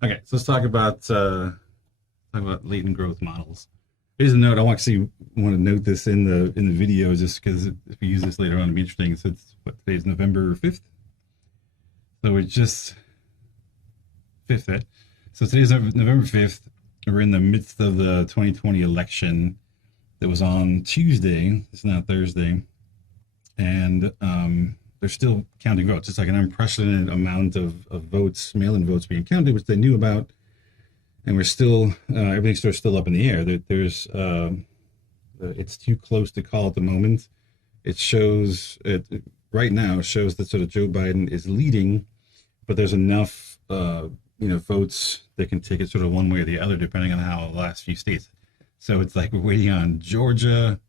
Okay, so let's talk about latent growth models. Here's a note. I actually want to note this in the video just because if we use this later on, it'll be interesting. So it's what today's November 5th. So it's just 5th, right? So today's November 5th. We're in the midst of the 2020 election that was on Tuesday. It's not Thursday, and they're still counting votes. It's like an unprecedented amount of votes, mail-in votes being counted, which they knew about, and we're still everything's sort of still up in the air. It's too close to call at the moment. It shows it right now shows that sort of Joe Biden is leading, but there's enough votes that can take it sort of one way or the other depending on how the last few states. So it's like we're waiting on Georgia,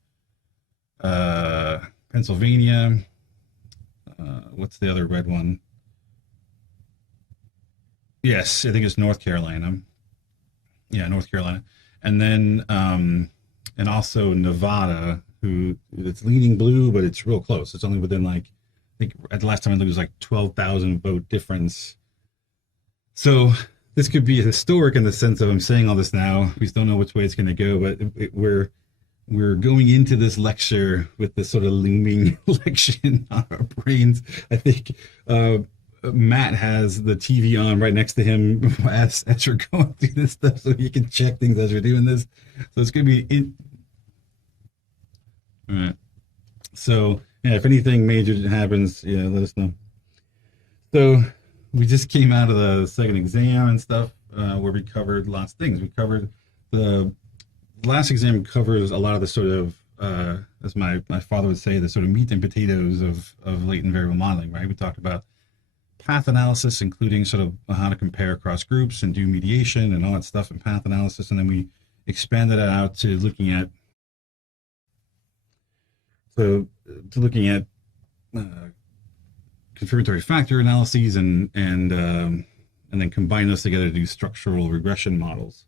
Pennsylvania. What's the other red one? Yes, I think it's North Carolina. Yeah, North Carolina, and then and also Nevada, who it's leaning blue, but it's real close. It's only within like I think at the last time I looked, it was like 12,000 vote difference. So this could be historic in the sense of I'm saying all this now. We still don't know which way it's going to go, but we're going into this lecture with this sort of looming election on our brains. I think Matt has the TV on right next to him as we're going through this stuff, so he can check things as we're doing this. So it's going to be all right. So yeah, if anything major happens, yeah, let us know. So we just came out of the second exam and stuff, where we covered lots of things. We covered the last exam covers a lot of the sort of, as my father would say, the sort of meat and potatoes of latent variable modeling, right? We talked about path analysis, including sort of how to compare across groups and do mediation and all that stuff in path analysis. And then we expanded it out to looking at, confirmatory factor analyses and then combine those together to do structural regression models.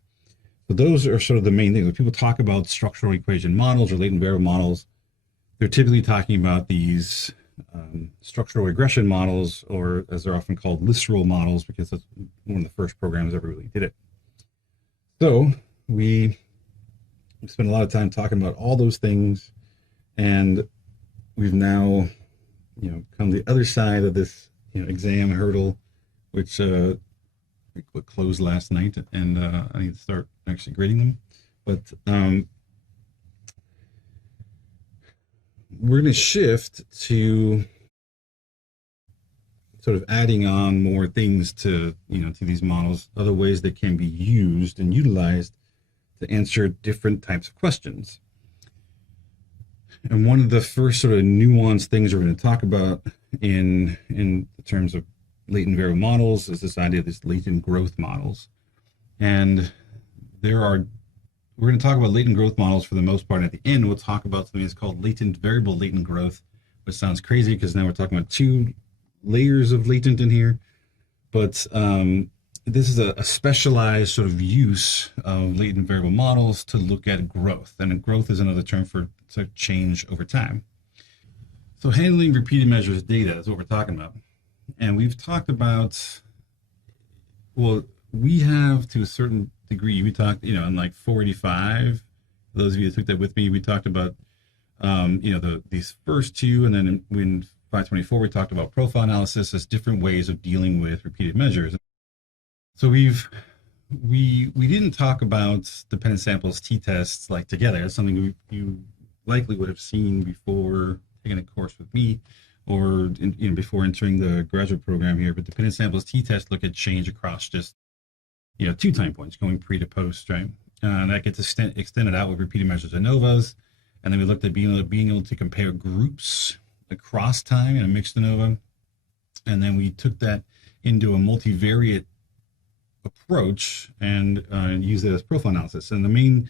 So those are sort of the main things. When people talk about structural equation models or latent variable models, they're typically talking about these structural regression models, or as they're often called, list rule models, because that's one of the first programs that ever really did it. So we spent a lot of time talking about all those things, and we've now come to the other side of this exam hurdle, which closed last night, and I need to start actually grading them. But we're going to shift to sort of adding on more things to these models, other ways that can be used and utilized to answer different types of questions. And one of the first sort of nuanced things we're going to talk about in terms of latent variable models is this idea of these latent growth models. And we're going to talk about latent growth models for the most part. At the end, we'll talk about something that's called variable latent growth, which sounds crazy because now we're talking about two layers of latent in here. But this is a specialized sort of use of latent variable models to look at growth. And growth is another term for change over time. So handling repeated measures data is what we're talking about. And we've talked about, well, we have to a certain degree, we talked, in like 485, those of you that took that with me, we talked about, these first two, and then in 524, we talked about profile analysis as different ways of dealing with repeated measures. So we didn't talk about dependent samples t-tests like together. It's something you likely would have seen before taking a course with me, or before entering the graduate program here. But dependent samples t-test look at change across just 2 time points, going pre to post, right? And that gets extended out with repeated measures ANOVAs. And then we looked at being able to compare groups across time in a mixed ANOVA. And then we took that into a multivariate approach and used it as profile analysis. And the main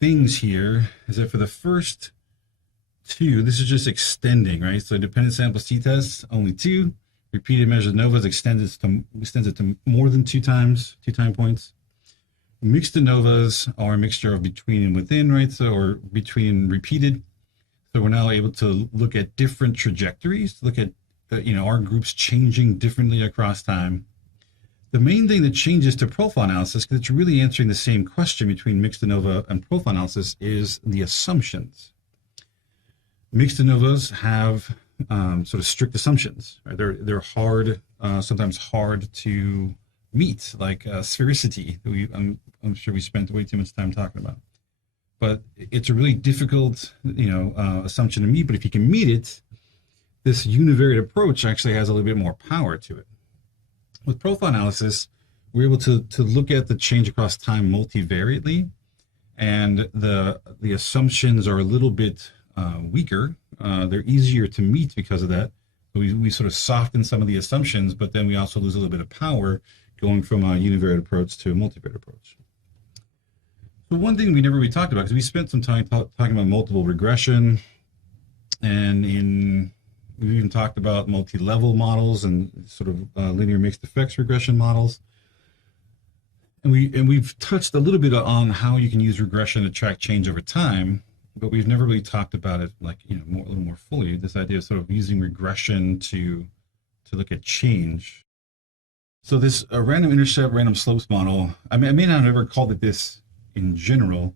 things here is that for the first 2, this is just extending, right? So dependent samples t-tests, only 2. Repeated measures ANOVAs extends it to more than 2 time points. Mixed ANOVAs are a mixture of between and within, right? So, or between repeated. So we're now able to look at different trajectories, look at, our groups changing differently across time. The main thing that changes to profile analysis, because it's really answering the same question between mixed ANOVA and profile analysis, is the assumptions. Mixed ANOVAs have sort of strict assumptions. Right? They're hard, sometimes hard to meet, like sphericity. I'm sure we spent way too much time talking about. But it's a really difficult, assumption to meet. But if you can meet it, this univariate approach actually has a little bit more power to it. With profile analysis, we're able to look at the change across time multivariately, and the assumptions are a little bit weaker. They're easier to meet because of that. We sort of soften some of the assumptions, but then we also lose a little bit of power going from a univariate approach to a multivariate approach. So one thing we never really talked about, because we spent some time talking about multiple regression, and we've even talked about multi-level models and sort of linear mixed effects regression models. And we've touched a little bit on how you can use regression to track change over time, but we've never really talked about it like, a little more fully, this idea of sort of using regression to look at change. So this random intercept, random slopes model, I may not have ever called it this in general,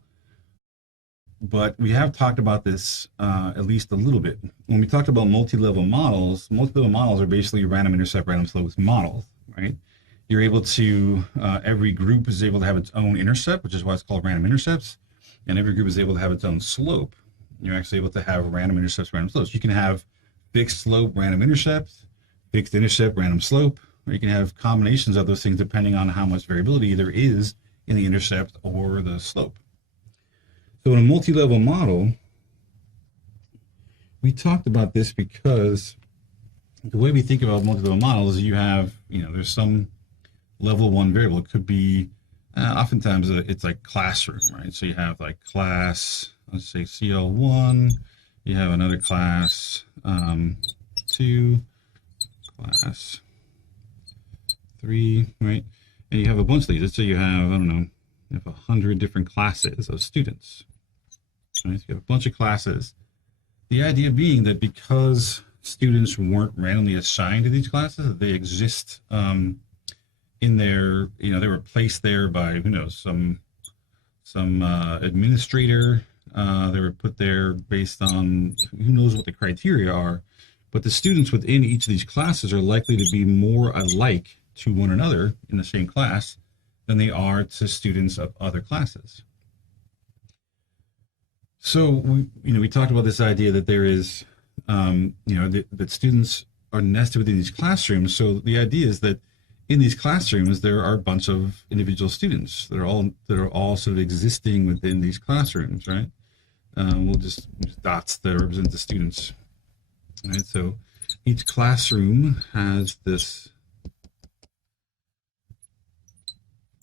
but we have talked about this at least a little bit. When we talked about multi-level models are basically random intercept, random slopes models, right? You're able to, every group is able to have its own intercept, which is why it's called random intercepts, and every group is able to have its own slope. You're actually able to have random intercepts, random slopes. You can have fixed slope, random intercept, fixed intercept, random slope, or you can have combinations of those things depending on how much variability there is in the intercept or the slope. So in a multi-level model, we talked about this because the way we think about multi-level models is you have, there's some level one variable. It could be, oftentimes it's like classroom, right? So you have like class, let's say CL1, you have another class 2, class 3, right? And you have a bunch of these. Let's say you have, you have 100 different classes of students. Right? So you have a bunch of classes. The idea being that because students weren't randomly assigned to these classes, they exist in their, they were placed there by, who knows, some administrator. They were put there based on who knows what the criteria are. But the students within each of these classes are likely to be more alike to one another in the same class than they are to students of other classes. So we talked about this idea that there is, that students are nested within these classrooms. So the idea is that in these classrooms there are a bunch of individual students that are all sort of existing within these classrooms, right? We'll just use dots that represent the students. Right, so each classroom has this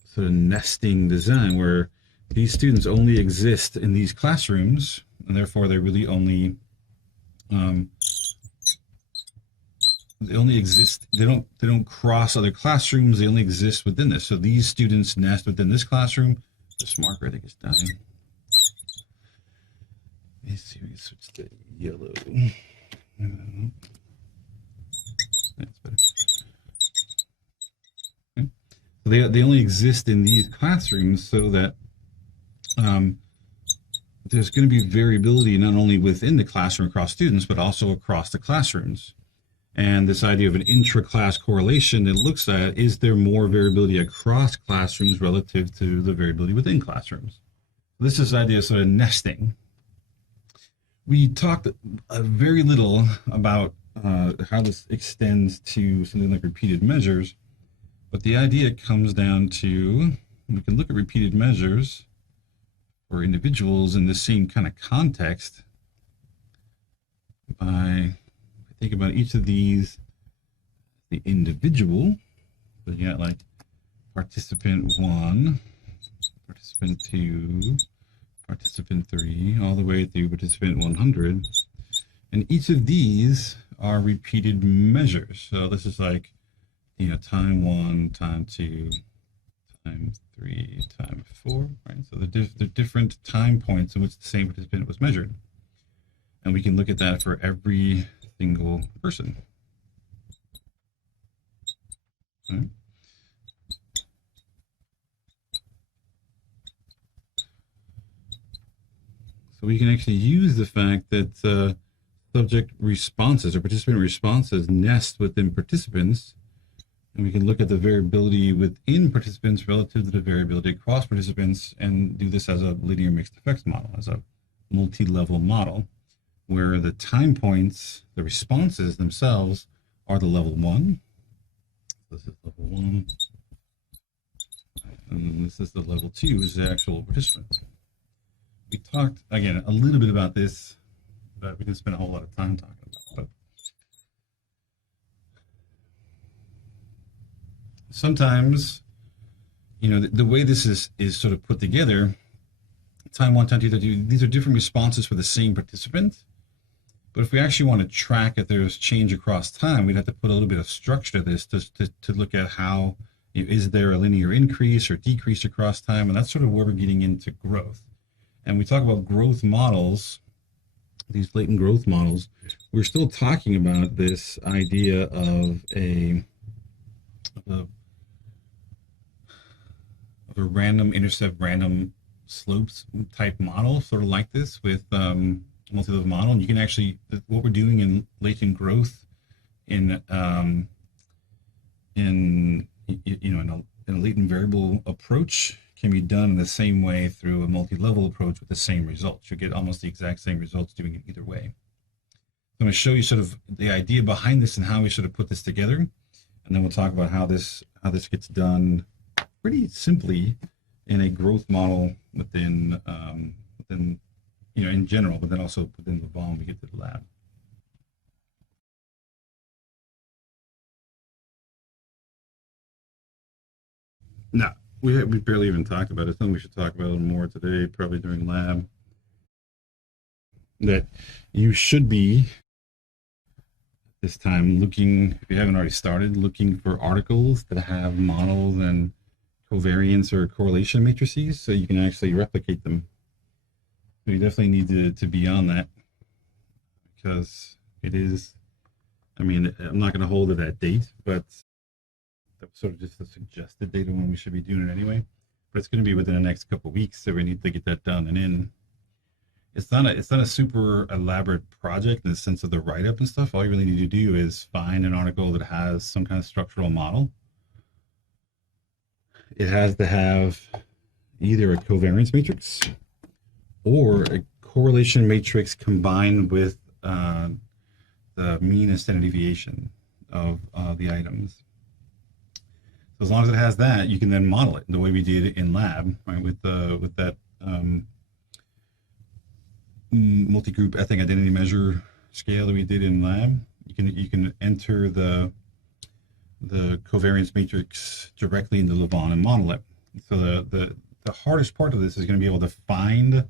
sort of nesting design where these students only exist in these classrooms, and therefore they really only they only exist. They don't cross other classrooms. They only exist within this. So these students nest within this classroom. This marker, I think, is dying. Let me see. We switch to yellow. That's better. Okay. So they only exist in these classrooms so that there's going to be variability not only within the classroom across students, but also across the classrooms. And this idea of an intra-class correlation, it looks at, is there more variability across classrooms relative to the variability within classrooms? This is the idea of sort of nesting. We talked very little about how this extends to something like repeated measures, but the idea comes down to, we can look at repeated measures for individuals in the same kind of context by think about each of these, the individual. So you got like participant 1, participant 2, participant 3, all the way through participant 100. And each of these are repeated measures. So this is like, time 1, time 2, time 3, time 4, right? So the different time points in which the same participant was measured. And we can look at that for every single person. Right? So we can actually use the fact that subject responses or participant responses nest within participants, and we can look at the variability within participants relative to the variability across participants and do this as a linear mixed effects model, as a multi-level model, where the time points, the responses themselves, are the level 1. This is level 1. And this is the level 2, is the actual participants. We talked, again, a little bit about this, but we didn't spend a whole lot of time talking about it. But sometimes, you know, the way this is sort of put together, time 1, time 2, time 2, these are different responses for the same participant. But if we actually want to track if there's change across time, we'd have to put a little bit of structure to this to look at how, you know, is there a linear increase or decrease across time? And that's sort of where we're getting into growth. And we talk about growth models, these latent growth models, we're still talking about this idea of a random intercept, random slopes type model, sort of like this with multi-level model. And you can actually, what we're doing in latent growth in a latent variable approach can be done in the same way through a multi-level approach with the same results. You get almost the exact same results doing it either way. I'm going to show you sort of the idea behind this and how we sort of put this together, and then we'll talk about how this gets done pretty simply in a growth model within you know, in general, but then also within the bomb we get to the lab. No, we barely even talked about it. Something we should talk about a little more today, probably during lab. That you should be this time looking, if you haven't already started, looking for articles that have models and covariance or correlation matrices so you can actually replicate them. So you definitely need to be on that, because it is, I mean, I'm not going to hold it that date, but that was sort of just a suggested date of when we should be doing it anyway. But it's going to be within the next couple of weeks, so we need to get that done and in. It's not a super elaborate project in the sense of the write-up and stuff. All you really need to do is find an article that has some kind of structural model. It has to have either a covariance matrix or a correlation matrix combined with the mean and standard deviation of the items. So as long as it has that, you can then model it the way we did it in lab, right? With that multi-group ethnic identity measure scale that we did in lab. You can enter the covariance matrix directly into Levon and model it. So the hardest part of this is going to be able to find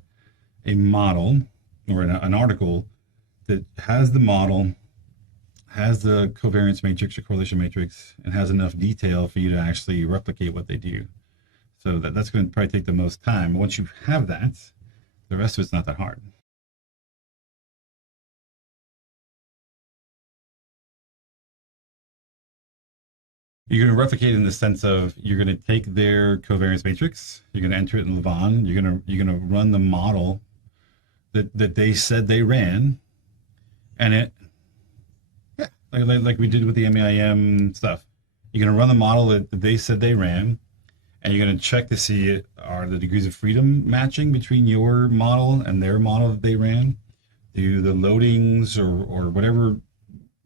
a model or an article that has the model, has the covariance matrix or correlation matrix, and has enough detail for you to actually replicate what they do. So that's going to probably take the most time. Once you have that, the rest of it's not that hard. You're going to replicate in the sense of you're going to take their covariance matrix, you're going to enter it in Levon, you're going to run the model that they said they ran, and it, yeah, like we did with the MAIM stuff. You're going to run the model that they said they ran, and you're going to check to see are the degrees of freedom matching between your model and their model that they ran. Do the loadings or whatever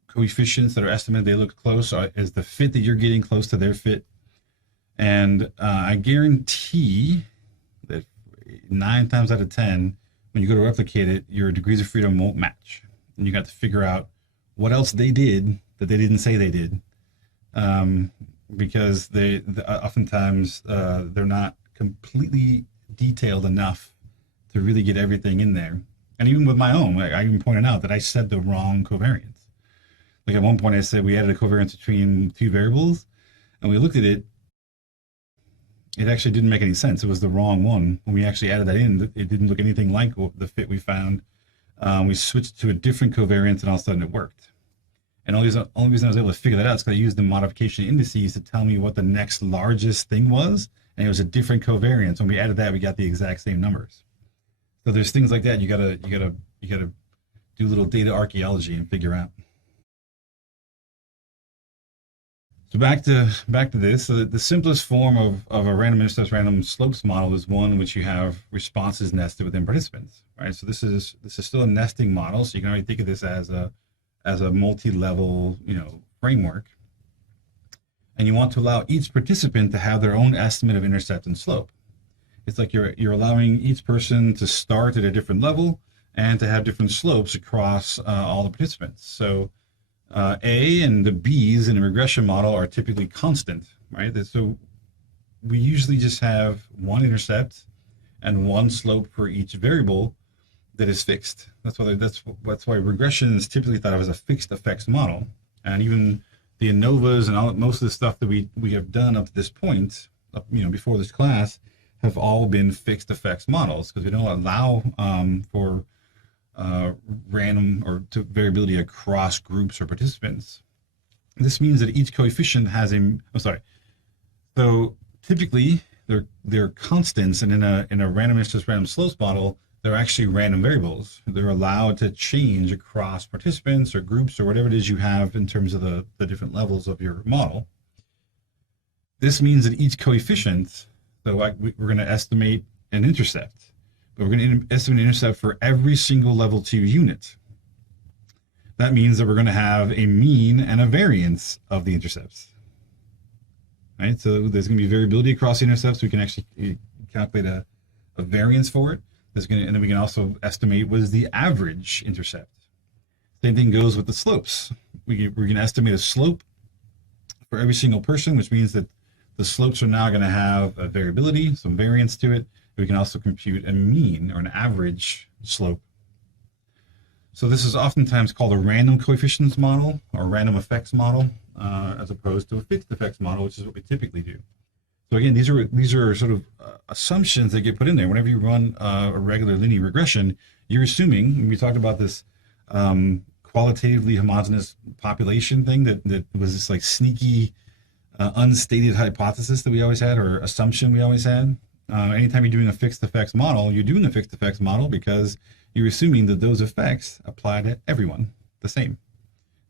coefficients that are estimated, they look close? Is the fit that you're getting close to their fit? And I guarantee that 9 times out of 10, when you go to replicate it, your degrees of freedom won't match. And you got to figure out what else they did that they didn't say they did. Because they oftentimes they're not completely detailed enough to really get everything in there. And even with my own, I even pointed out that I said the wrong covariance. Like at one point I said we added a covariance between 2 variables, and we looked at it. It actually didn't make any sense. It was the wrong one. When we actually added that in, it didn't look anything like the fit we found. We switched to a different covariance, and all of a sudden it worked. And only reason I was able to figure that out is because I used the modification indices to tell me what the next largest thing was, and it was a different covariance. When we added that, we got the exact same numbers. So there's things like that you gotta do a little data archaeology and figure out. So back to this. So the simplest form of a random intercepts random slopes model is one in which you have responses nested within participants, right? So this is still a nesting model. So you can already think of this as a multi-level, framework. And you want to allow each participant to have their own estimate of intercept and slope. It's like you're allowing each person to start at a different level and to have different slopes across all the participants. So A and the B's in a regression model are typically constant, right? So we usually just have one intercept and one slope for each variable that is fixed. That's why regression is typically thought of as a fixed effects model. And even the ANOVAs and most of the stuff that we have done up to this point, before this class, have all been fixed effects models because we don't allow for random or variability across groups or participants. This means that each coefficient has so typically they're constants, and in a random intercept random slopes model, they're actually random variables. They're allowed to change across participants or groups or whatever it is you have in terms of the different levels of your model. This means that each coefficient, so we're going to estimate an intercept, but we're going to estimate an intercept for every single level 2 unit. That means that we're going to have a mean and a variance of the intercepts. Right? So there's going to be variability across the intercepts. We can actually calculate a variance for it. And then we can also estimate what is the average intercept. Same thing goes with the slopes. We're going to estimate a slope for every single person, which means that the slopes are now going to have a variability, some variance to it. We can also compute a mean or an average slope. So this is oftentimes called a random coefficients model or random effects model, as opposed to a fixed effects model, which is what we typically do. So again, these are sort of assumptions that get put in there. Whenever you run a regular linear regression, you're assuming, and we talked about this qualitatively homogeneous population thing that was this like sneaky unstated hypothesis that we always had, or assumption we always had. Anytime you're doing a fixed effects model, you're doing a fixed effects model because you're assuming that those effects apply to everyone the same.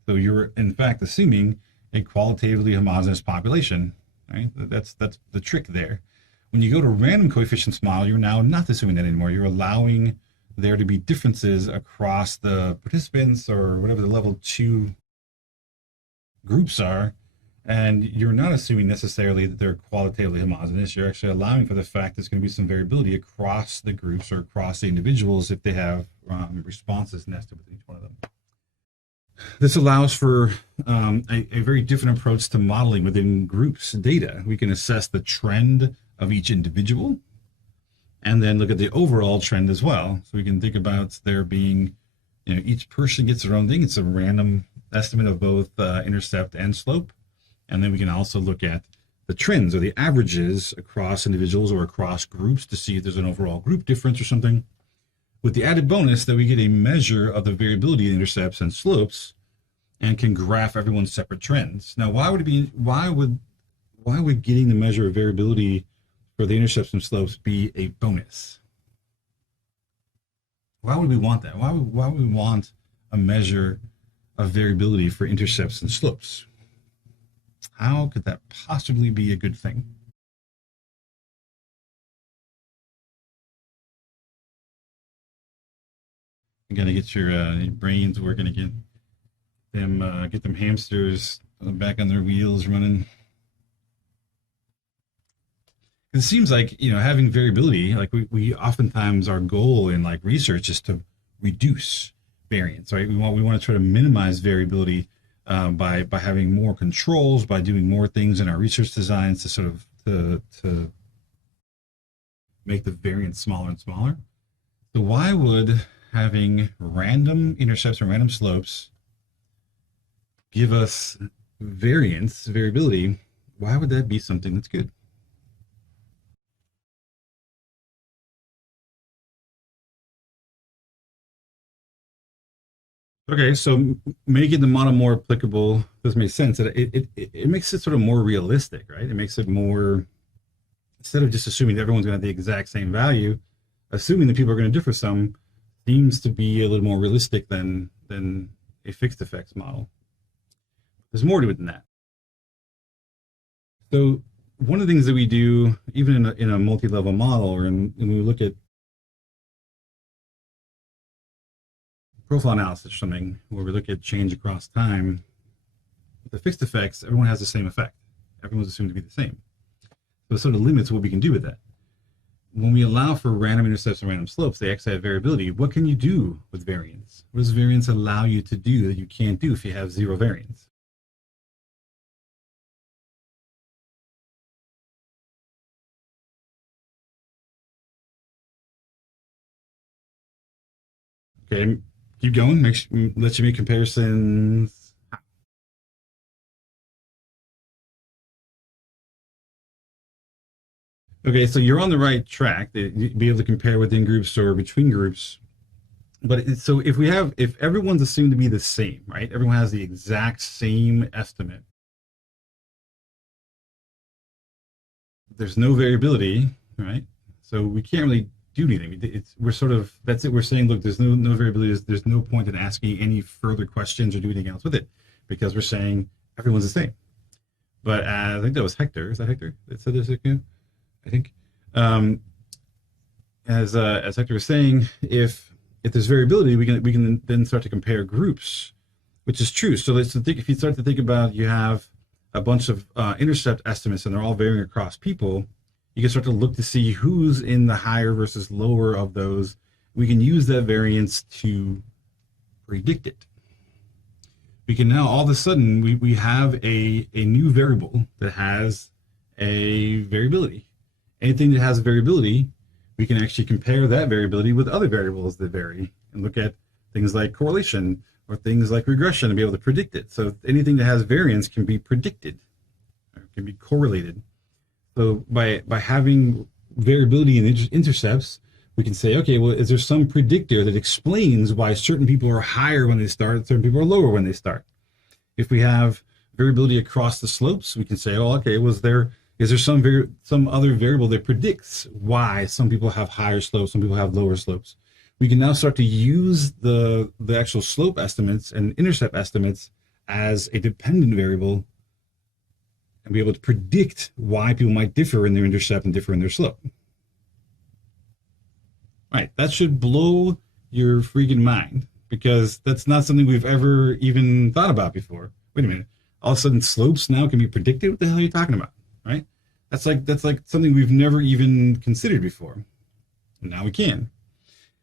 So you're in fact assuming a qualitatively homogeneous population. Right? That's the trick there. When you go to random coefficients model, you're now not assuming that anymore. You're allowing there to be differences across the participants or whatever the level 2 groups are, and you're not assuming necessarily that they're qualitatively homogeneous. You're actually allowing for the fact there's going to be some variability across the groups or across the individuals if they have responses nested with each one of them. This allows for a very different approach to modeling within groups data. We can assess the trend of each individual and then look at the overall trend as well. So we can think about there being, each person gets their own thing. It's a random estimate of both intercept and slope. And then we can also look at the trends or the averages across individuals or across groups to see if there's an overall group difference or something, with the added bonus that we get a measure of the variability in intercepts and slopes and can graph everyone's separate trends. Now, why would getting the measure of variability for the intercepts and slopes be a bonus? Why would we want that? Why would we want a measure of variability for intercepts and slopes? How could that possibly be a good thing? You gotta get your brains working again. Get them hamsters back on their wheels running. It seems like having variability, like we oftentimes our goal in like research is to reduce variance, right? We want to try to minimize variability by having more controls, by doing more things in our research designs to sort of to make the variance smaller and smaller. So why would having random intercepts and random slopes give us variability? Why would that be something that's good? Okay, so making the model more applicable does make sense. It makes it sort of more realistic, right? It makes it more, instead of just assuming that everyone's going to have the exact same value, assuming that people are going to differ some seems to be a little more realistic than a fixed effects model. There's more to it than that. So one of the things that we do, even in a multi-level model, or when we look at profile analysis or something, where we look at change across time, the fixed effects, everyone has the same effect. Everyone's assumed to be the same. So it sort of limits what we can do with that. When we allow for random intercepts and random slopes, they actually have variability. What can you do with variance? What does variance allow you to do that you can't do if you have zero variance? Okay, keep going. Let you make comparisons. Okay, so you're on the right track. Be able to compare within groups or between groups. But so if everyone's assumed to be the same, right? Everyone has the exact same estimate. There's no variability, right? So we can't really do anything. We're sort of, that's it. We're saying, look, there's no variability. There's no point in asking any further questions or doing anything else with it, because we're saying everyone's the same. But I think that was Hector. Is that Hector that said this again? I think. As Hector was saying, if there's variability, we can then start to compare groups, which is true. So let's think, if you start to think about, you have a bunch of intercept estimates and they're all varying across people, you can start to look to see who's in the higher versus lower of those. We can use that variance to predict it. We can now, all of a sudden, we have a new variable that has a variability. Anything that has variability, we can actually compare that variability with other variables that vary and look at things like correlation or things like regression and be able to predict it. So anything that has variance can be predicted, or can be correlated. So by having variability in intercepts, we can say, okay, well, is there some predictor that explains why certain people are higher when they start, certain people are lower when they start? If we have variability across the slopes, we can say, oh, okay, is there some other variable that predicts why some people have higher slopes, some people have lower slopes? We can now start to use the actual slope estimates and intercept estimates as a dependent variable and be able to predict why people might differ in their intercept and differ in their slope. Right, that should blow your freaking mind, because that's not something we've ever even thought about before. Wait a minute, all of a sudden slopes now can be predicted? What the hell are you talking about, right? That's like something we've never even considered before. And now we can.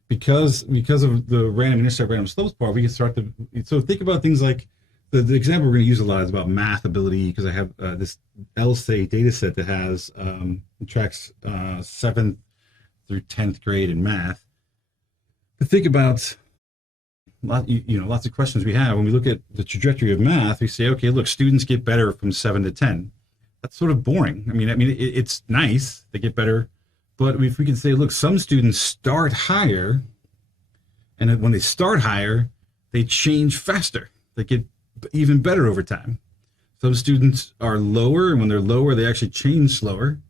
Because of the random intercept, random slopes part, we can start to, so think about things like, the example we're going to use a lot is about math ability, because I have this LSAT data set that has tracks 7th through 10th grade in math. To think about lots of questions we have when we look at the trajectory of math, we say, okay, look, students get better from 7 to 10. That's sort of boring. I mean, it's nice, they get better, but if we can say, look, some students start higher, and when they start higher, they change faster. They get even better over time. Some students are lower, and when they're lower, they actually change slower.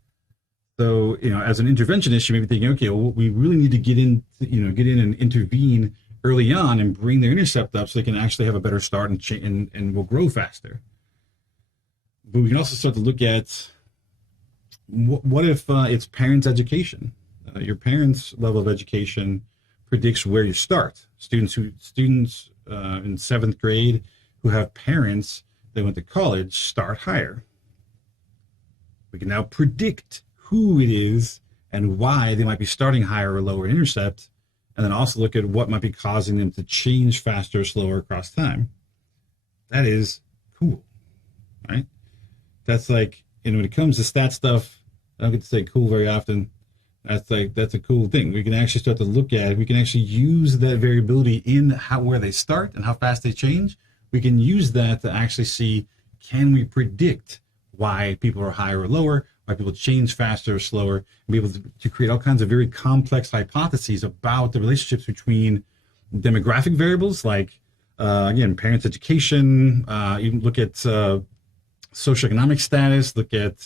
So, as an interventionist, you may be thinking, okay, well, we really need to get in and intervene early on and bring their intercept up so they can actually have a better start and will grow faster. But we can also start to look at what if it's parents' education. Your parents' level of education predicts where you start. Students in 7th grade who have parents that went to college start higher. We can now predict who it is and why they might be starting higher or lower in intercept, and then also look at what might be causing them to change faster or slower across time. That is cool, right? That's like, when it comes to stat stuff, I don't get to say cool very often. That's a cool thing. We can actually start to look at it. We can actually use that variability in where they start and how fast they change. We can use that to actually see, can we predict why people are higher or lower, why people change faster or slower, and be able to create all kinds of very complex hypotheses about the relationships between demographic variables, like, again, parents' education, even look at socioeconomic status, look at,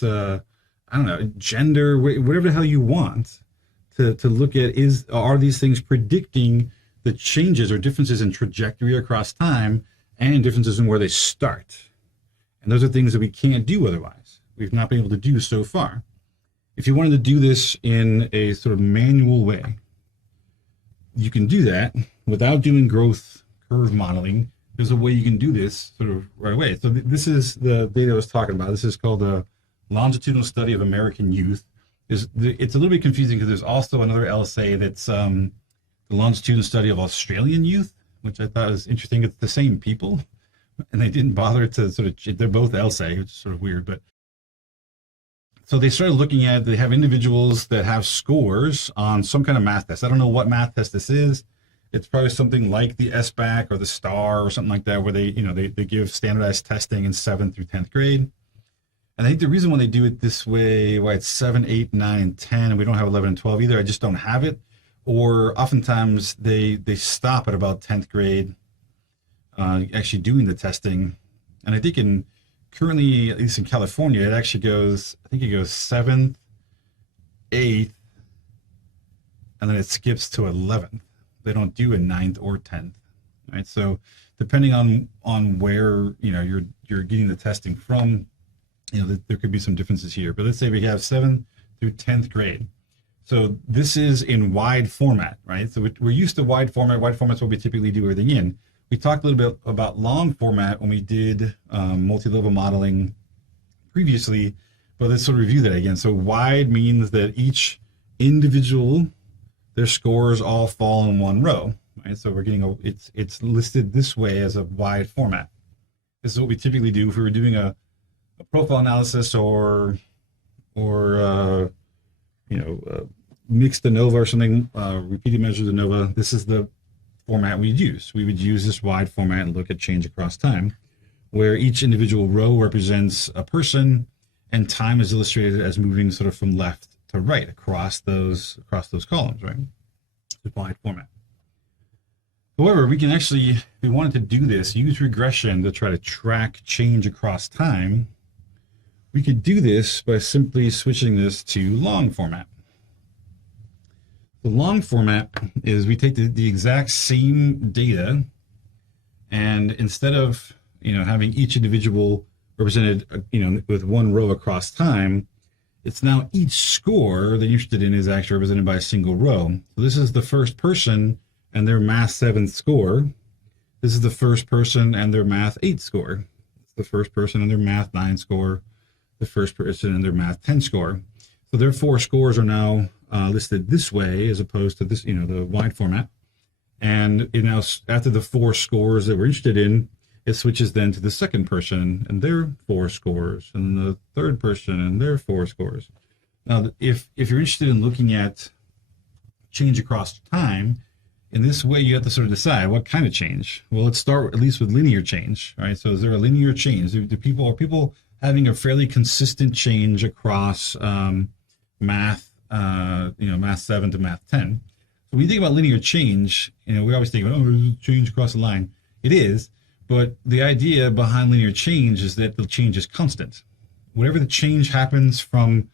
gender, whatever the hell you want, to look at are these things predicting the changes or differences in trajectory across time and differences in where they start. And those are things that we can't do otherwise. We've not been able to do so far. If you wanted to do this in a sort of manual way, you can do that without doing growth curve modeling. There's a way you can do this sort of right away. So this is the data I was talking about. This is called the longitudinal study of American youth. It's a little bit confusing because there's also another LSA that's the longitudinal study of Australian youth, which I thought was interesting. It's the same people, and they didn't bother to they're both LSA, which is sort of weird. But so they started looking at, they have individuals that have scores on some kind of math test. I don't know what math test this is. It's probably something like the SBAC or the STAR or something like that, where they give standardized testing in 7th through 10th grade. And I think the reason why they do it this way, why it's 7, 8, 9, and 10, and we don't have 11 and 12 either, I just don't have it. Or oftentimes they stop at about 10th grade actually doing the testing. And I think currently, at least in California, it actually goes, I think it goes 7th, 8th, and then it skips to 11th. They don't do a 9th or 10th, right? So depending on where you're getting the testing from, there could be some differences here. But let's say we have 7th through 10th grade. So this is in wide format, right? So we're used to wide format. Wide format's what we typically do everything in. We talked a little bit about long format when we did multi-level modeling previously, but let's sort of review that again. So wide means that each individual, their scores all fall in one row, right? So we're getting it's listed this way as a wide format. This is what we typically do if we were doing a profile analysis or mixed ANOVA or something, repeated measures ANOVA. This is the format we'd use. We would use this wide format and look at change across time, where each individual row represents a person and time is illustrated as moving sort of from left to right across those columns, right? The wide format. However, we can actually, if we wanted to do this, use regression to try to track change across time. We could do this by simply switching this to long format. The long format is we take the exact same data, and instead of having each individual represented with one row across time, it's now each score that you're interested in is actually represented by a single row. So this is the first person and their math 7 score. This is the first person and their math 8 score. It's the first person and their math 9 score. The first person and their math 10 score. So their 4 scores are now listed this way as opposed to this, the wide format. And it now, after the 4 scores that we're interested in, it switches then to the second person and their 4 scores, and the third person and their 4 scores. Now, if you're interested in looking at change across time, in this way you have to sort of decide what kind of change. Well, let's start at least with linear change, right? So is there a linear change? Are people having a fairly consistent change across math, math 7 to math 10? So when you think about linear change, we always think about, change across the line. It is, but the idea behind linear change is that the change is constant. Whatever the change happens from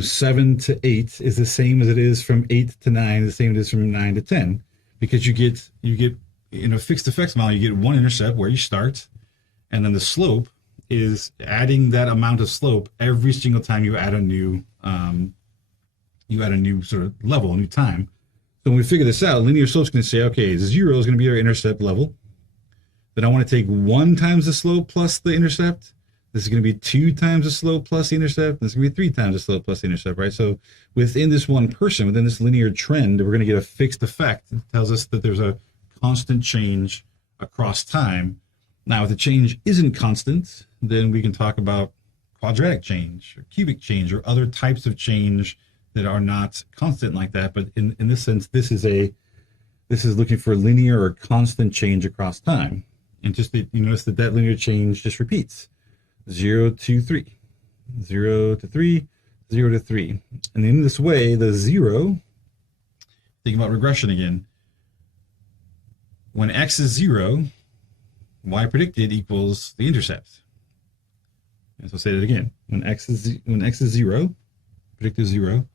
7 to 8 is the same as it is from 8 to 9, the same as it is from 9 to 10, because you get in a fixed effects model, you get one intercept where you start, and then the slope is adding that amount of slope every single time you add a new sort of level, a new time. So when we figure this out, linear slope is going to say, okay, 0 is going to be our intercept level. Then I want to take 1 times the slope plus the intercept. This is going to be 2 times the slope plus the intercept. This is going to be 3 times the slope plus the intercept, right? So within this one person, within this linear trend, we're going to get a fixed effect. It tells us that there's a constant change across time. Now, if the change isn't constant, then we can talk about quadratic change or cubic change or other types of change that are not constant like that. But in this sense, this is looking for linear or constant change across time. And just you notice that linear change just repeats. 0 to 3, 0 to 3, 0 to 3. And in this way, the 0, think about regression again. When x is 0, y predicted equals the intercept. And so I'll say that again. When x is 0, predicted 0,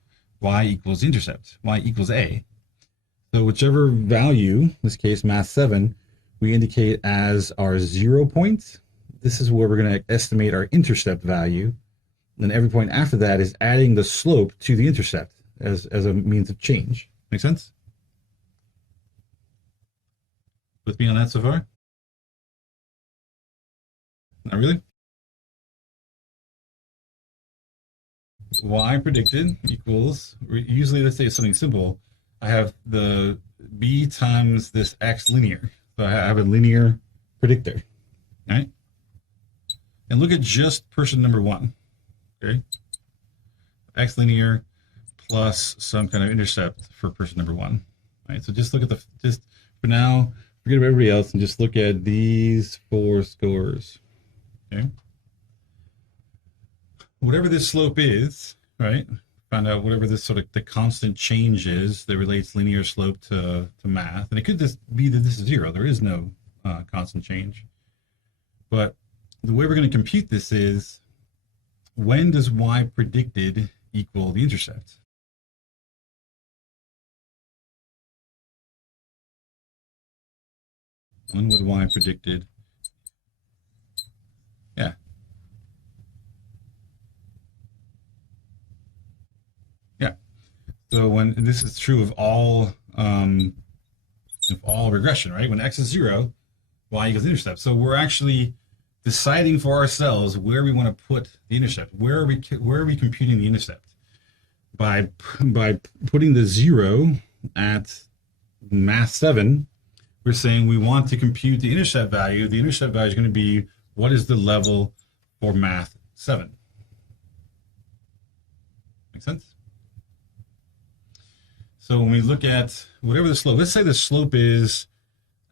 y equals the intercept, y equals a. So whichever value, in this case math 7, we indicate as our 0 point, this is where we're going to estimate our intercept value. And every point after that is adding the slope to the intercept as a means of change. Make sense? With me on that so far? Not really? Y predicted equals, usually let's say it's something simple. I have the b times this x linear. So I have a linear predictor, right? And look at just person number 1, okay? X linear plus some kind of intercept for person number 1, right? So just look at just for now, forget about everybody else and just look at these 4 scores, okay? Whatever this slope is, right? Find out whatever this sort of the constant change is that relates linear slope to math. And it could just be that this is 0. There is no constant change. But the way we're going to compute this is, when does y predicted equal the intercept? When would y predicted? Yeah. Yeah. So when this is true of all regression, right? When x is 0, y equals intercept. So we're actually deciding for ourselves where we want to put the intercept. Where are we computing the intercept? By putting the 0 at math 7, we're saying we want to compute the intercept value. The intercept value is going to be, what is the level for math 7? Make sense? So when we look at whatever the slope, let's say the slope is,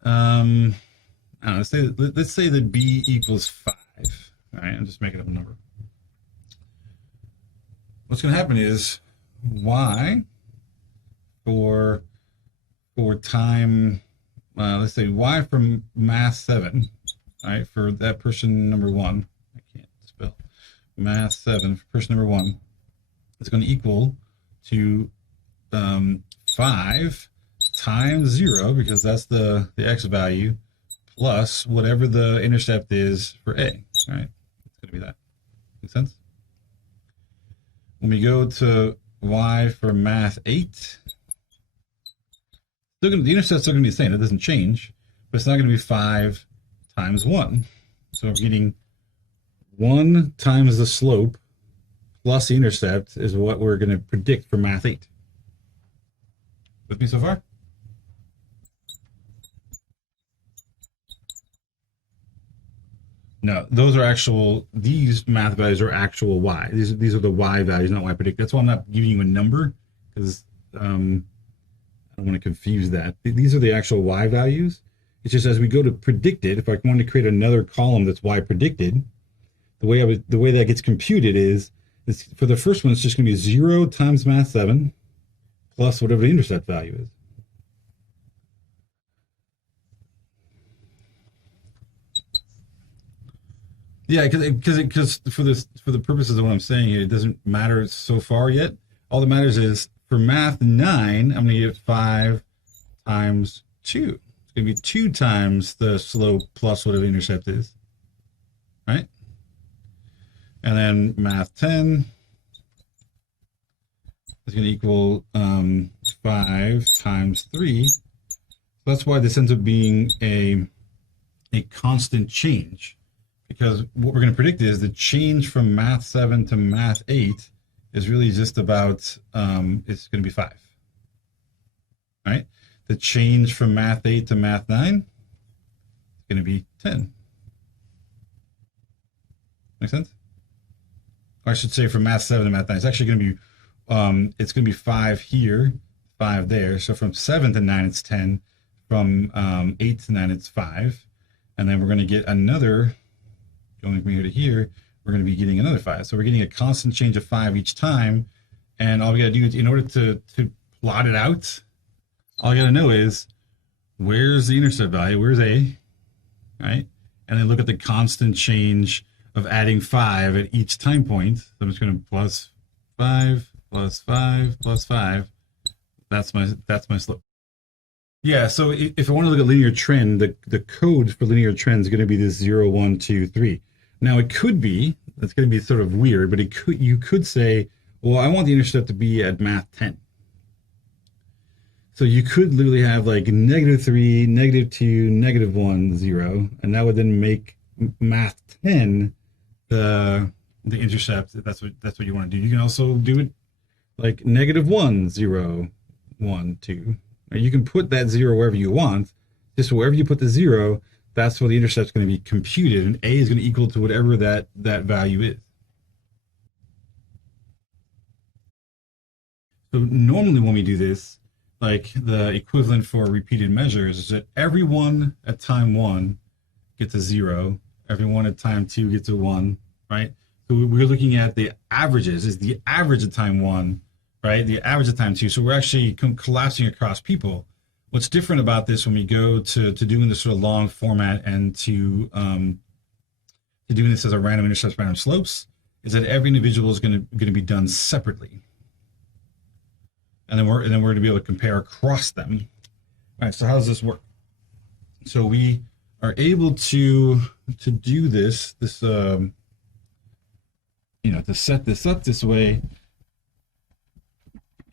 I don't know, let's say that b equals 5. All right, I'm just making up a number. What's going to happen is y for time, let's say y from math 7, right, for that person number 1, I can't spell, math 7 for person number 1, it's going to equal to 5 times 0, because that's the x value, plus whatever the intercept is for a, right? It's going to be that. Make sense? When we go to y for math 8, the intercept's still going to be the same. It doesn't change, but it's not going to be 5 times 1. So we're getting 1 times the slope plus the intercept is what we're going to predict for math 8. With me so far? No, those are actual, these math values are actual y. These are the y values, not y predict. That's why I'm not giving you a number, because I don't want to confuse that. These are the actual y values. It's just as we go to predicted, if I want to create another column that's y predicted, the way that gets computed is for the first one, it's just going to be 0 times math 7 plus whatever the intercept value is. Yeah, because for the purposes of what I'm saying here, it doesn't matter so far yet. All that matters is for math 9, I'm going to get 5 times 2. It's going to be 2 times the slope plus whatever the intercept is, right? And then math 10 is going to equal 5 times 3. So that's why this ends up being a constant change. Because what we're going to predict is the change from math 7 to math 8 is really just about, it's going to be 5, right? The change from math 8 to math 9 is going to be 10. Make sense? Or I should say from math 7 to math 9, it's actually going to be 5 here, 5 there. So from 7 to 9, it's 10. From 8 to 9, it's 5. And then we're going to get another, going from here to here, we're going to be getting another 5. So we're getting a constant change of 5 each time. And all we got to do is, in order to plot it out, all I got to know is, where's the intercept value? Where's A, right? And then look at the constant change of adding 5 at each time point. So I'm just going to plus 5 plus 5 plus 5. That's my slope. Yeah, so if I want to look at linear trend, the code for linear trend is going to be this 0, 1, 2, 3. Now it could be, it's going to be sort of weird, but you could say, well, I want the intercept to be at math 10. So you could literally have like -3, -2, -1, 0, and that would then make math 10 the intercept. If that's what you want to do. You can also do it like -1, 0, 1, 2. Or you can put that 0 wherever you want. Just wherever you put the 0, that's where the intercept's going to be computed, and A is going to equal to whatever that value is. So normally when we do this, like the equivalent for repeated measures is that everyone at time 1 gets a 0, everyone at time 2 gets a 1, right? So we're looking at the averages. Is the average at time 1, right? The average at time 2. So we're actually collapsing across people. What's different about this when we go to doing this sort of long format and to doing this as a random intercepts, random slopes, is that every individual is going to be done separately. And then we're going to be able to compare across them. All right, so how does this work? So we are able to do this to set this up this way,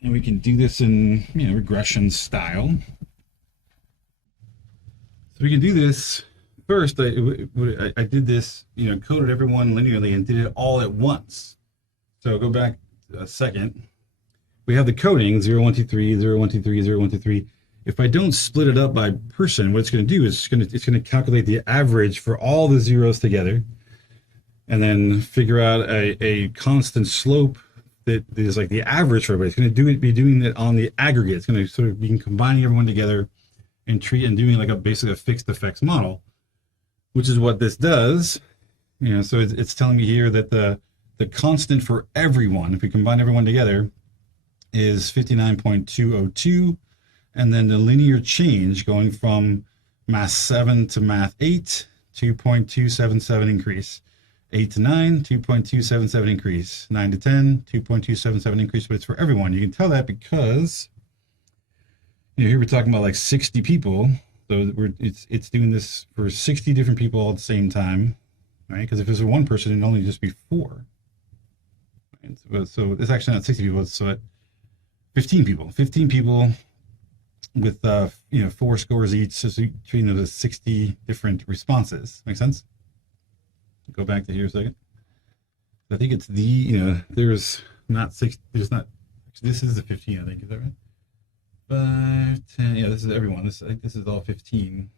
and we can do this in regression style. So we can do this first. I did this, coded everyone linearly and did it all at once. So go back a second. We have the coding 0, 1, 2, 3, 0, 1, 2, 3, 0, 1, 2, 3. If I don't split it up by person, what it's going to do is it's going to calculate the average for all the zeros together, and then figure out a constant slope that is like the average for everybody. It's going to be doing it on the aggregate. It's going to sort of be combining everyone together and doing like basically a fixed effects model, which is what this does. So it's telling me here that the constant for everyone, if we combine everyone together, is 59.202, and then the linear change going from math 7 to math 8, 2.277 increase, 8 to 9, 2.277 increase, 9 to 10, 2.277 increase, but it's for everyone. You can tell that because here we're talking about like 60 people, so it's doing this for 60 different people all at the same time, right? Because if it's one person, it'd only just be 4. Right? So it's actually not 60 people, so at 15 people with 4 scores each, so treating those as 60 different responses. Make sense? Go back to here a second. I think it's there's not 6, there's not, this is the 15, I think, is that right? 5, 10, yeah, this is everyone. I think this is all 15.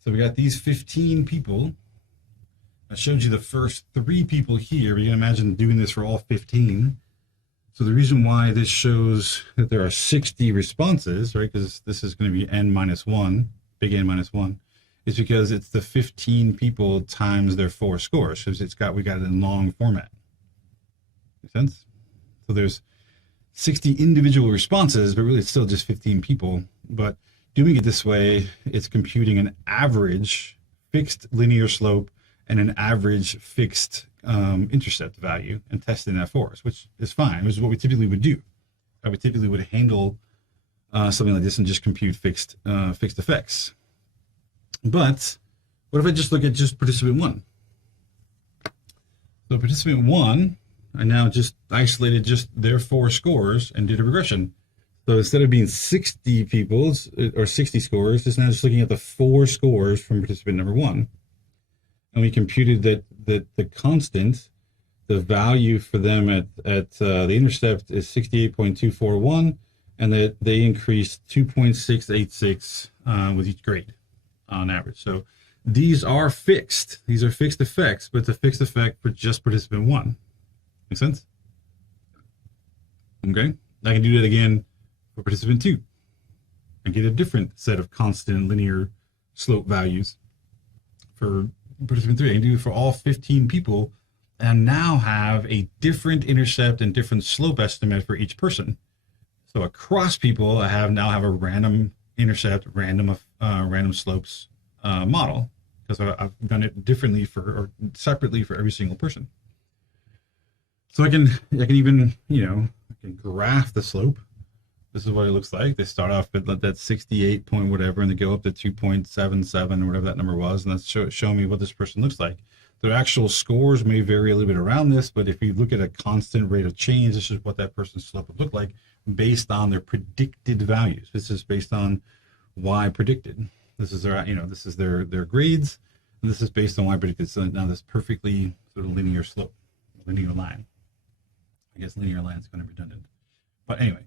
So we got these 15 people. I showed you the first 3 people here, but you can imagine doing this for all 15. So the reason why this shows that there are 60 responses, right, because this is going to be n minus 1, big N minus 1, is because it's the 15 people times their 4 scores. So we got it in long format. Make sense? So there's 60 individual responses, but really it's still just 15 people. But doing it this way, it's computing an average fixed linear slope and an average fixed intercept value and testing that for us, which is fine. Which is what we typically would do. We typically would handle something like this and just compute fixed effects. But what if I just look at just participant 1? So participant 1, I now just isolated just their 4 scores and did a regression. So instead of being 60 people or 60 scores, it's now just looking at the 4 scores from participant number 1. And we computed that the constant, the value for them at the intercept is 68.241, and that they increased 2.686 with each grade on average. So these are fixed. These are fixed effects, but it's a fixed effect for just participant 1. Make sense? Okay. I can do that again for participant 2 and get a different set of constant linear slope values for participant 3. I can do it for all 15 people and now have a different intercept and different slope estimate for each person. So across people, I now have a random intercept, random slopes model, because I've done it differently or separately for every single person. So I can even, I can graph the slope. This is what it looks like. They start off at that 68 point whatever, and they go up to 2.77 or whatever that number was, and that's showing me what this person looks like. Their actual scores may vary a little bit around this, but if you look at a constant rate of change, this is what that person's slope would look like based on their predicted values. This is based on Y predicted. This is their, this is their grades, and this is based on Y predicted. So now this perfectly sort of linear slope, linear line. I guess linear line is kind of redundant, but anyway.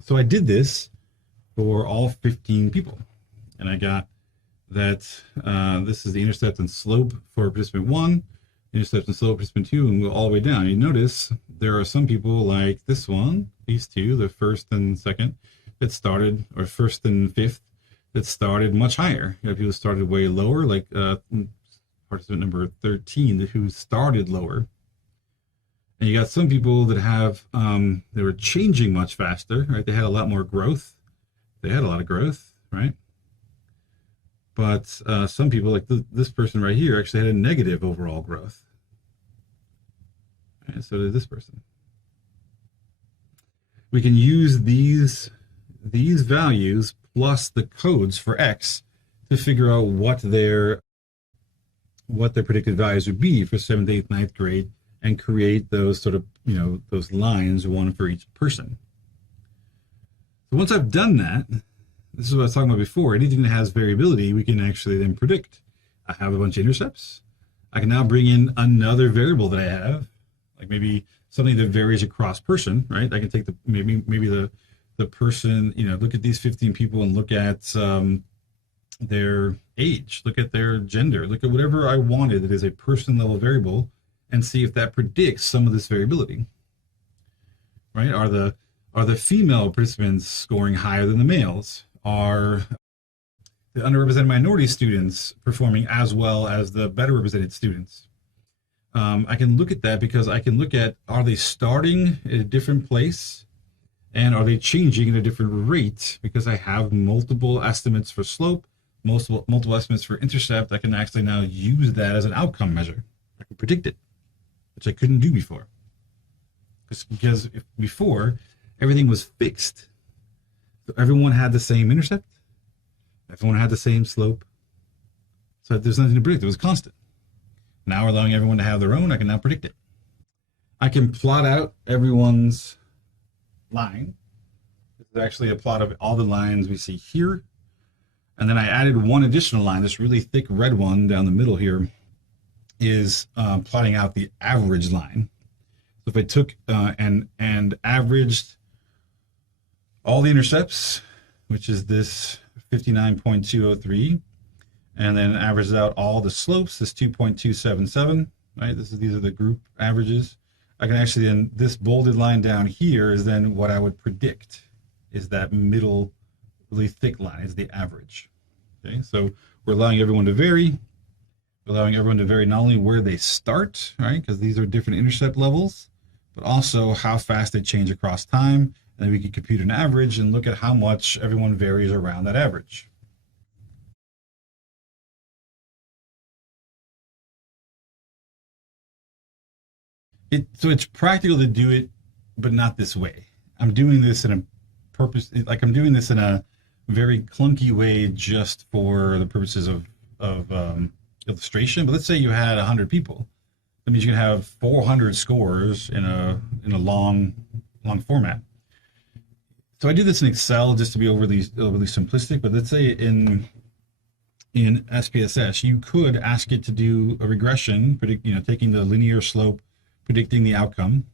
So I did this for all 15 people, and I got that this is the intercept and slope for participant 1, intercept and slope participant 2, and go all the way down. You notice there are some people like this one, these two, the first and second, that started, or first and fifth, that started much higher. You have people that started way lower, like participant number 13, who started lower. And you got some people that have, they were changing much faster, right? They had a lot more growth. They had a lot of growth, right? But some people, like this person right here, actually had a negative overall growth. And so did this person. We can use these values plus the codes for X to figure out what their predicted values would be for 7th, 8th, 9th grade, and create those sort of, those lines, one for each person. So once I've done that, this is what I was talking about before, anything that has variability, we can actually then predict. I have a bunch of intercepts. I can now bring in another variable that I have, like maybe something that varies across person, right? I can take maybe the person, look at these 15 people and look at their age, look at their gender, look at whatever I wanted that is a person level variable, and see if that predicts some of this variability, right? Are the female participants scoring higher than the males? Are the underrepresented minority students performing as well as the better represented students? I can look at that because I can look at, are they starting at a different place, and are they changing at a different rate? Because I have multiple estimates for slope, multiple estimates for intercept. I can actually now use that as an outcome measure. I can predict it, which I couldn't do before. Because before, everything was fixed. So everyone had the same intercept. Everyone had the same slope. So there's nothing to predict. It was constant. Now we're allowing everyone to have their own. I can now predict it. I can plot out everyone's line. This is actually a plot of all the lines we see here. And then I added one additional line, this really thick red one down the middle here, is plotting out the average line. So if I took and averaged all the intercepts, which is this 59.203, and then averaged out all the slopes, this 2.277, right? These are the group averages. I can actually then, this bolded line down here is then what I would predict is that middle really thick line is the average. Okay, so we're allowing everyone to vary. Allowing everyone to vary not only where they start, right, because these are different intercept levels, but also how fast they change across time. And then we can compute an average and look at how much everyone varies around that average. So it's practical to do it, but not this way. I'm doing this in I'm doing this in a very clunky way just for the purposes of illustration. But let's say you had 100 people. That means you can have 400 scores in a long format. So I do this in Excel just to be overly simplistic. But let's say in SPSS, you could ask it to do a regression, taking the linear slope, predicting the outcome,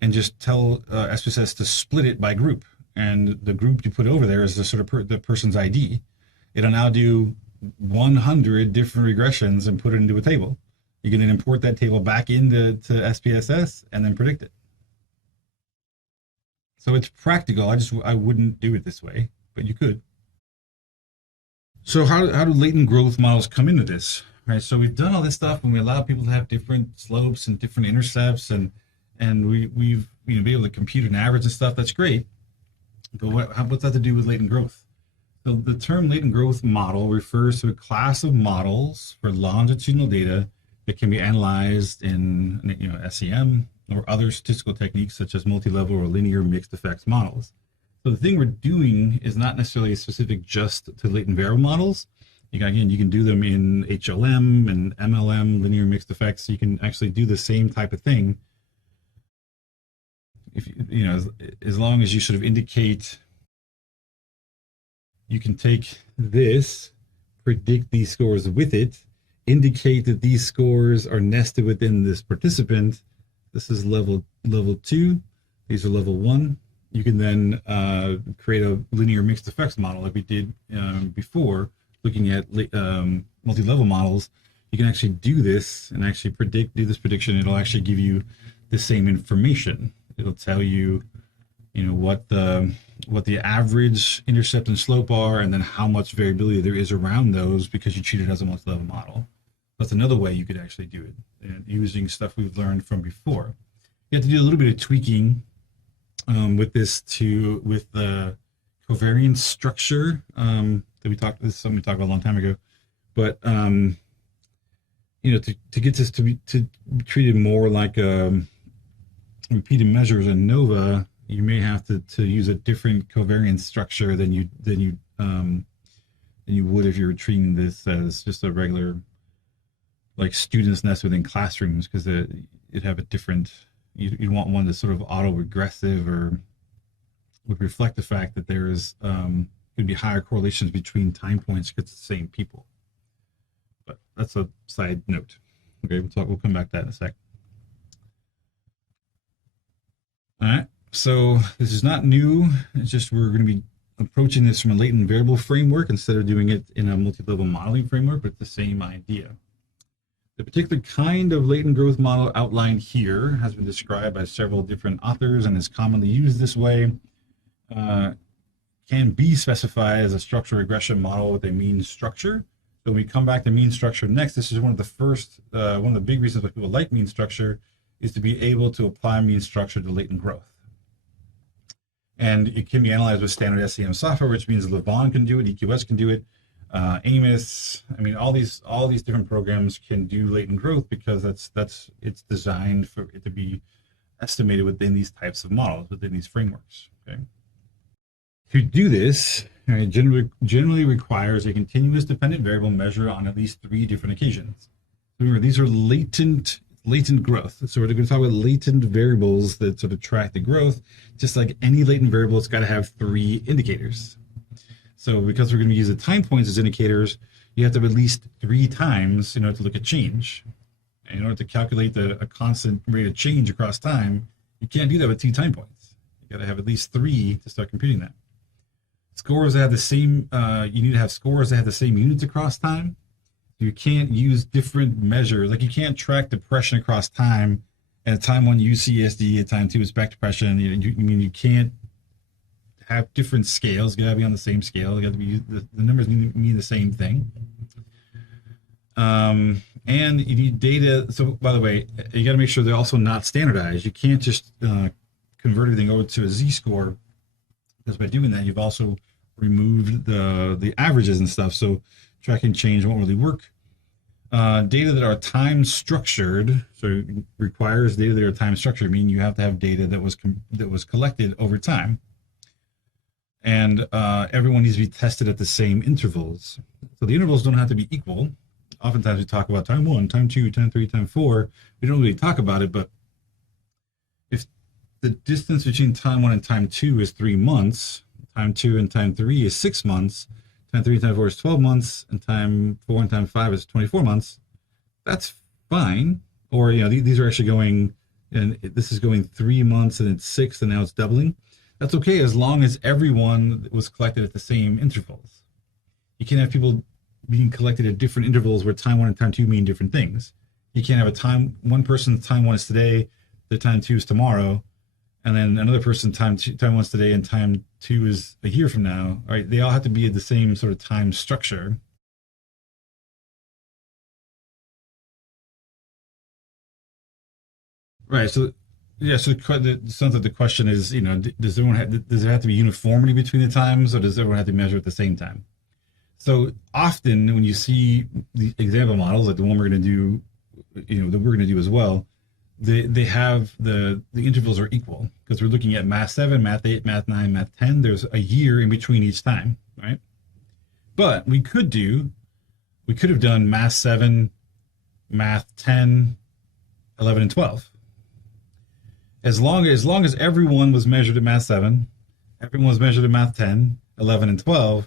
and just tell SPSS to split it by group. And the group you put over there is the sort of the person's ID. It'll now do 100 different regressions and put it into a table. You can then import that table back into SPSS and then predict it. So it's practical. I wouldn't do it this way, but you could. So how do latent growth models come into this? Right. So we've done all this stuff, and we allow people to have different slopes and different intercepts, and we've been able to compute an average and stuff. That's great. But what's that to do with latent growth? So the term latent growth model refers to a class of models for longitudinal data that can be analyzed in SEM or other statistical techniques such as multi-level or linear mixed effects models. So the thing we're doing is not necessarily specific just to latent variable models. You can do them in HLM and MLM, linear mixed effects. So you can actually do the same type of thing. If as long as you sort of indicate, you can take this, predict these scores with it, indicate that these scores are nested within this participant. This is level 2. These are level 1. You can then create a linear mixed effects model like we did before, looking at multi-level models. You can actually do this and actually do this prediction. It'll actually give you the same information. It'll tell you, what the average intercept and slope are, and then how much variability there is around those because you treat it as a multi-level model. That's another way you could actually do it, and using stuff we've learned from before. You have to do a little bit of tweaking with the covariance structure that we talked. This is something we talked about a long time ago, but to get this to be treated more like repeated measures in ANOVA, you may have to use a different covariance structure than you would if you were treating this as just a regular, like, students nest within classrooms, because it'd have a different. You want one that's sort of auto-regressive or would reflect the fact that there is could be higher correlations between time points because it's the same people. But that's a side note. Okay, we'll come back to that in a sec. All right, so this is not new. It's just we're going to be approaching this from a latent variable framework instead of doing it in a multi-level modeling framework, but it's the same idea. The particular kind of latent growth model outlined here has been described by several different authors and is commonly used this way. Can be specified as a structural regression model with a mean structure. So when we come back to mean structure next, this is one of the big reasons why people like mean structure is to be able to apply mean structure to latent growth. And it can be analyzed with standard SEM software, which means Levon can do it, EQS can do it, Amos. I mean, all these different programs can do latent growth because it's designed for it to be estimated within these types of models, within these frameworks. Okay. To do this, generally requires a continuous dependent variable measure on at least 3 different occasions. Remember, these are latent growth. So we're going to talk about latent variables that sort of track the growth. Just like any latent variable, it's got to have 3 indicators. So because we're going to use the time points as indicators, you have to have at least 3 times in order to look at change. And in order to calculate a constant rate of change across time, you can't do that with 2 time points. You got to have at least 3 to start computing that. Scores that have the same, you need to have scores that have the same units across time. You can't use different measures. Like, you can't track depression across time. At time 1, UCSD. At time 2, it's back depression. You can't have different scales. You got to be on the same scale. You got to be the numbers need to mean the same thing. And you need data. So, by the way, you got to make sure they're also not standardized. You can't just convert everything over to a Z-score, because by doing that, you've also removed the averages and stuff. So tracking change won't really work. Data that are time structured, so it requires data that are time structured, meaning you have to have data that was collected over time. And everyone needs to be tested at the same intervals. So the intervals don't have to be equal. Oftentimes we talk about time 1, time 2, time 3, time 4. We don't really talk about it, but if the distance between time 1 and time 2 is 3 months, time 2 and time 3 is 6 months, time 3 and time 4 is 12 months, and time 4 and time 5 is 24 months, that's fine. Or, these are actually going, and this is going 3 months and it's 6 and now it's doubling. That's okay as long as everyone was collected at the same intervals. You can't have people being collected at different intervals where time 1 and time 2 mean different things. You can't have one person's time 1 is today, the time 2 is tomorrow, and then another person time 1 is today and time 2 is a year from now. All right, they all have to be at the same sort of time structure. Right. So yeah. So it sounds like the question is, does there have to be uniformity between the times, or does everyone have to measure at the same time? So often when you see the example models, like the one we're going to do that we're going to do as well, they have the intervals are equal because we're looking at math 7, math 8, math 9, math 10. There's a year in between each time, right? But we could have done math 7, math 10, 11, and 12. As long as everyone was measured at math 7, everyone was measured at math 10, 11, and 12,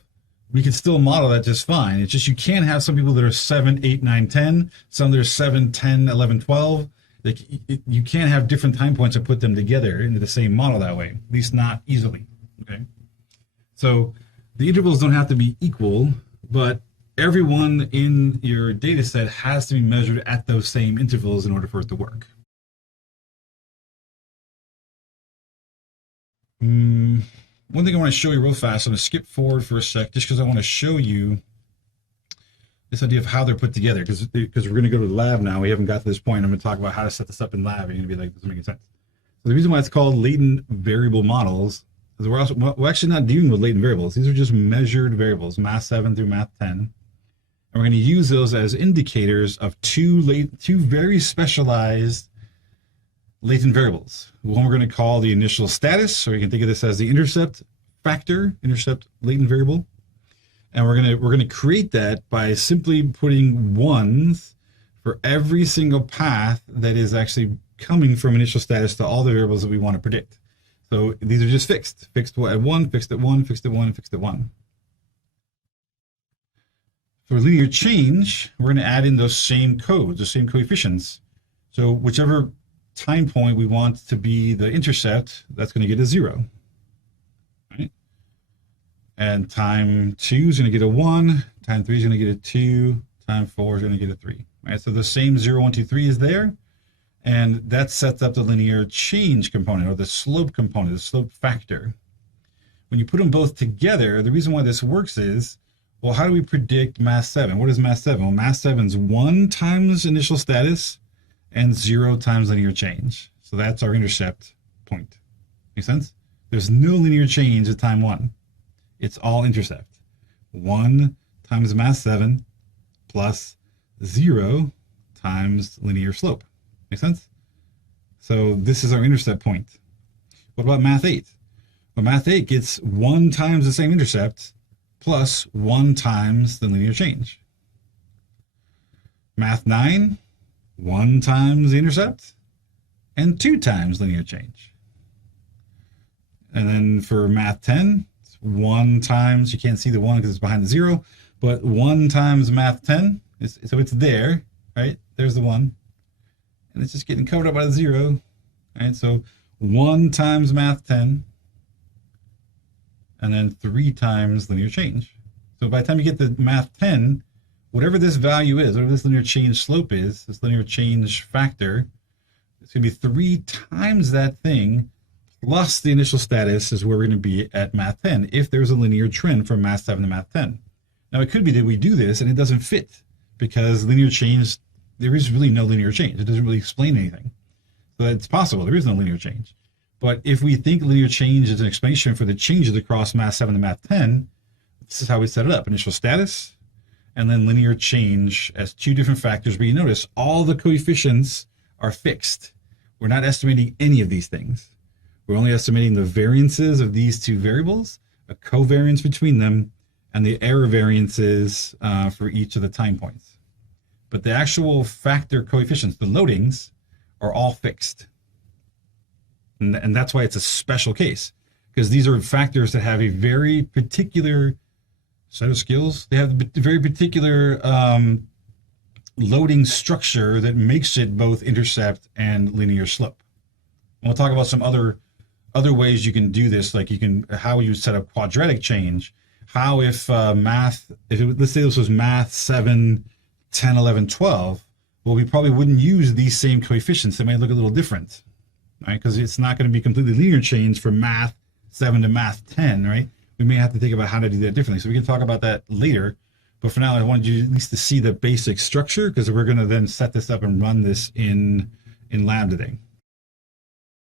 we could still model that just fine. It's just you can't have some people that are 7, 8, 9, 10, some that are 7, 10, 11, 12. Like, you can't have different time points and put them together into the same model that way, at least not easily. Okay, so the intervals don't have to be equal, but everyone in your data set has to be measured at those same intervals in order for it to work. One thing I want to show you real fast, I'm going to skip forward for a sec just because I want to show you this idea of how they're put together, because we're going to go to the lab now. We haven't got to this point. I'm going to talk about how to set this up in lab. You're going to be like, this doesn't make sense. So the reason why it's called latent variable models is we're actually not dealing with latent variables. These are just measured variables, math 7 through math 10. And we're going to use those as indicators of two very specialized latent variables. One we're going to call the initial status, or you can think of this as the intercept factor, intercept latent variable. And we're gonna create that by simply putting ones for every single path that is actually coming from initial status to all the variables that we want to predict. So these are just fixed at 1, fixed at 1, fixed at 1, and fixed at 1. For linear change, we're going to add in those same codes, the same coefficients. So whichever time point we want to be the intercept, that's going to get a 0. Right? And time 2 is going to get a 1, time 3 is going to get a 2, time 4 is going to get a 3. Right? So the same 0, 1, 2, 3 is there, and that sets up the linear change component, or the slope component, the slope factor. When you put them both together, the reason why this works is, well, how do we predict math 7? What is math 7? Well, math 7 is 1 times initial status and 0 times linear change. So that's our intercept point. Make sense? There's no linear change at time 1. It's all intercept. 1 times math 7 plus 0 times linear slope. Make sense? So this is our intercept point. What about math 8? Well, math 8 gets 1 times the same intercept plus 1 times the linear change. Math 9, 1 times the intercept and 2 times linear change. And then for math 10, it's 1 times, you can't see the 1 because it's behind the 0, but 1 times math 10, so it's there, right? There's the 1. And it's just getting covered up by the 0, right? So 1 times math 10, and then 3 times linear change. So by the time you get the math 10, whatever this value is, whatever this linear change slope is, this linear change factor, it's going to be 3 times that thing plus the initial status is where we're going to be at math 10 if there's a linear trend from math 7 to math 10. Now it could be that we do this and it doesn't fit because linear change, there is really no linear change. It doesn't really explain anything. So it's possible there is no linear change. But if we think linear change is an explanation for the changes across math 7 to math 10, this is how we set it up. Initial status, and then linear change as 2 different factors. But you notice all the coefficients are fixed. We're not estimating any of these things. We're only estimating the variances of these 2 variables, a covariance between them, and the error variances for each of the time points. But the actual factor coefficients, the loadings, are all fixed. And that's why it's a special case, because these are factors that have a very particular set of skills. They have a very particular loading structure that makes it both intercept and linear slope. And we'll talk about some other ways you can do this, like how you set up quadratic change. How if let's say this was math 7, 10, 11, 12, well, we probably wouldn't use these same coefficients. They might look a little different, right? Because it's not going to be completely linear change from math 7 to math 10, right? We may have to think about how to do that differently. So we can talk about that later. But for now, I wanted you at least to see the basic structure, because we're going to then set this up and run this in lab today.